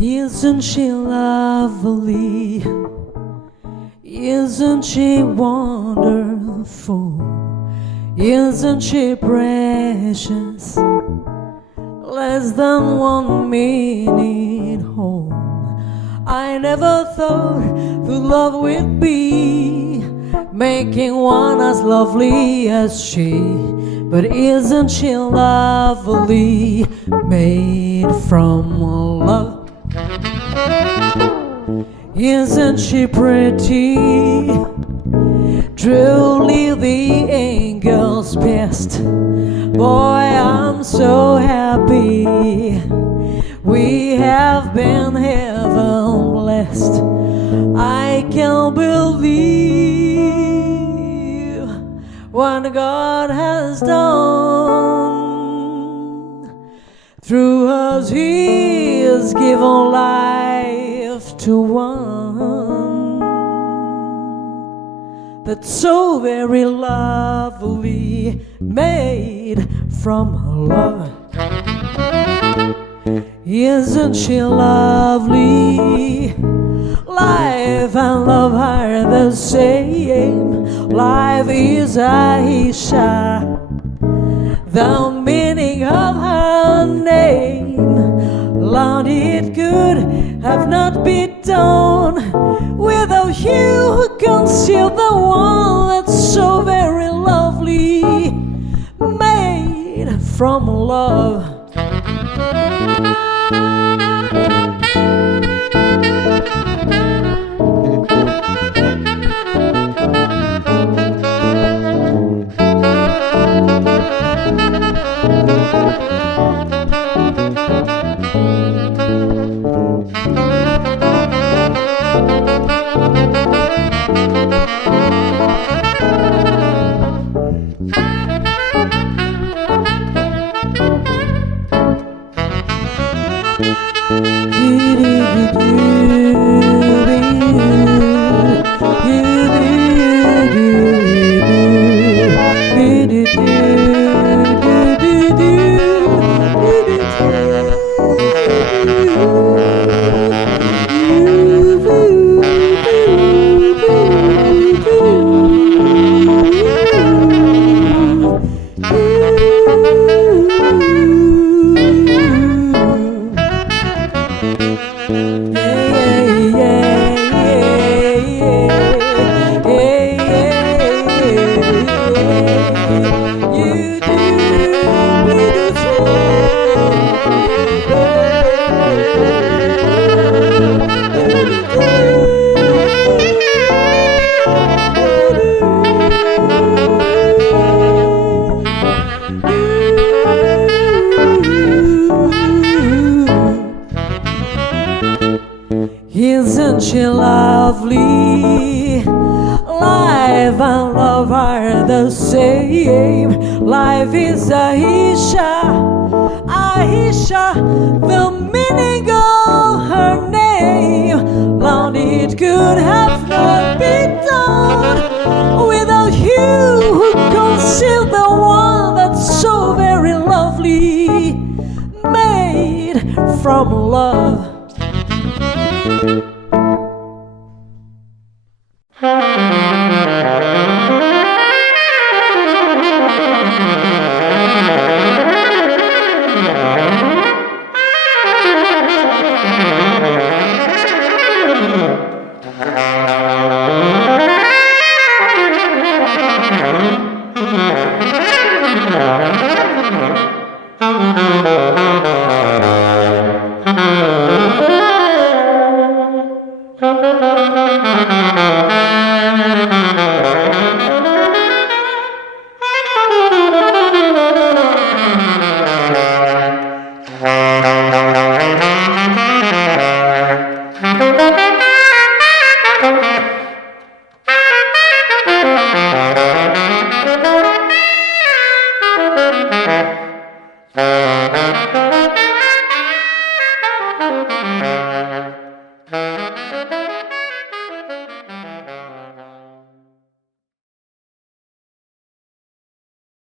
Isn't she lovely? Isn't she wonderful? Isn't she precious? Less than 1 minute home. I never thought that love would be making one as lovely as she. But isn't she lovely? Made from love. Isn't she pretty? Truly the angel's best. Boy, I'm so happy we have been heaven blessed. I can't believe what God has done. Through us He has given life to one that's so very lovely, made from love. Isn't she lovely? Life and love are the same. Life is Aisha, the meaning of her name. Lord, it could have not been done without you who conceal the one that's so very lovely, made from love. Isn't she lovely? Life and love are the same. Life is Aisha, Aisha, the meaning of her name. Lord, it could have not been done without you who conceal the one that's so very lovely, made from love.